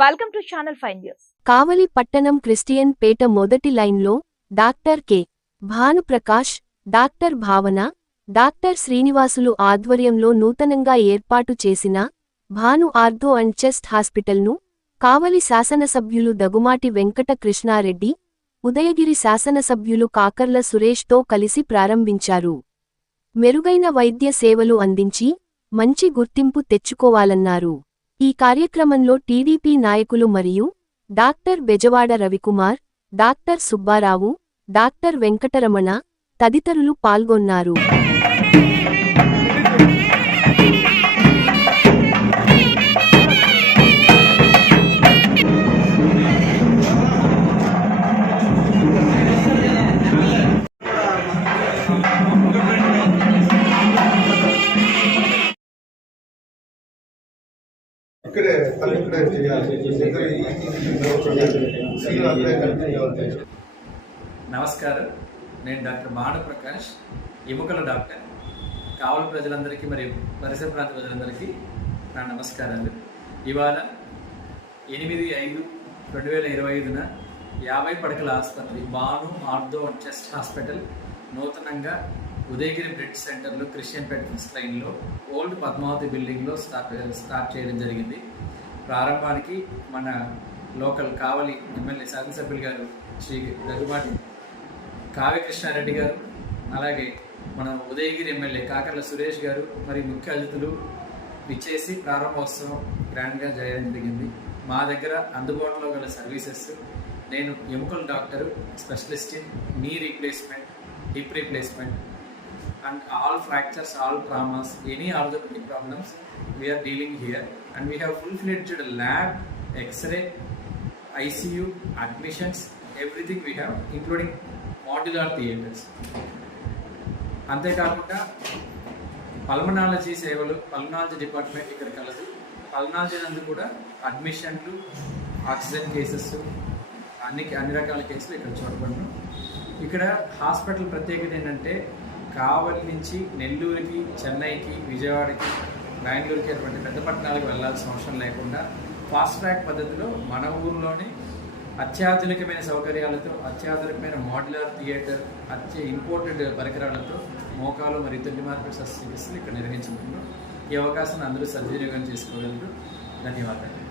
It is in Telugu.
Welcome to channel five news Kavali పట్టణం క్రిస్టియన్ పేట మొదటి లైన్లో doctor K. Bhanuprakash doctor Bhavana doctor Srinivasulu ఆధ్వర్యంలో నూతనంగా ఏర్పాటు చేసిన భాను ఆర్థో అండ్ చెస్ట్ హాస్పిటల్ను కావలి శాసనసభ్యులు దగుమాటి వెంకట కృష్ణారెడ్డి ఉదయగిరి శాసనసభ్యులు కాకర్ల సురేష్తో కలిసి ప్రారంభించారు. మెరుగైన వైద్య సేవలు అందించి మంచి గుర్తింపు తెచ్చుకోవాలన్నారు. ఈ కార్యక్రమంలో టీడీపీ నాయకులు మరియు doctor Bezawada Ravikumar doctor Subbarao doctor Venkataramana తదితరులు పాల్గొన్నారు. ఇక్కడే తను ఇక్కడే చేయాలి నమస్కారం. నేను డాక్టర్ మాను ప్రకాష్ ఎముకల డాక్టర్. కావలి ప్రజలందరికీ మరియు పరిసర ప్రాంత ప్రజలందరికీ నా నమస్కారాలు. ఇవాళ ఎనిమిది ఐదు రెండు వేల ఇరవై ఐదున యాభై పడకల ఆసుపత్రి Bhanu ortho and chest hospital నూతనంగా ఉదయగిరి బ్రిడ్జ్ సెంటర్లో క్రిస్టియన్ ఫస్ట్ లైన్లో ఓల్డ్ పద్మావతి బిల్డింగ్లో స్టార్ట్ స్టార్ట్ చేయడం జరిగింది. ప్రారంభానికి మన లోకల్ కావలి ఎమ్మెల్యే శాసనసభ్యులు గారు శ్రీ దగ్గుబాటి కావ్యకృష్ణారెడ్డి గారు అలాగే మన ఉదయగిరి ఎమ్మెల్యే కాకర్ల సురేష్ గారు మరి ముఖ్య అతిథులు ఇచ్చేసి ప్రారంభోత్సవం గ్రాండ్గా చేయడం జరిగింది. మా దగ్గర అందుబాటులో గల సర్వీసెస్ నేను ఎముకల doctor specialist in knee replacement hip replacement and all fractures all orthopedic any we problems dealing dealing And and have full-fledged lab, lab x-ray ICU, admissions, everything we have, including modular theatres. అంతేకాకుండా పల్మనాలజీ సేవలు పల్మనాలజీ డిపార్ట్మెంట్ ఇక్కడ కలదు. పల్మనాలజీ నందు కూడా అడ్మిషన్లు ఆక్సిజన్ కేసెస్ అన్ని అన్ని రకాల కేసులు ఇక్కడ చూడబడును ఇక్కడ హాస్పిటల్ ప్రత్యేకత ఏంటంటే కావలి నుంచి నెల్లూరుకి చెన్నైకి విజయవాడకి బెంగళూరుకి అటువంటి పెద్ద పట్టణాలకు వెళ్ళాల్సిన అవసరం లేకుండా ఫాస్ట్ ట్రాక్ పద్ధతిలో మన ఊర్లోనే అత్యాధునికమైన సౌకర్యాలతో అత్యాధునికమైన మోడ్యులర్ థియేటర్ అత్య ఇంపోర్టెడ్ పరికరాలతో మోకాలు మరియు తొలి మార్కెట్ శస్త్రచికిత్సలు ఇక్కడ నిర్వహించుకుంటున్నాం ఈ అవకాశాన్ని అందరూ సద్వినియోగం చేసుకోగలరు. ధన్యవాదాలు.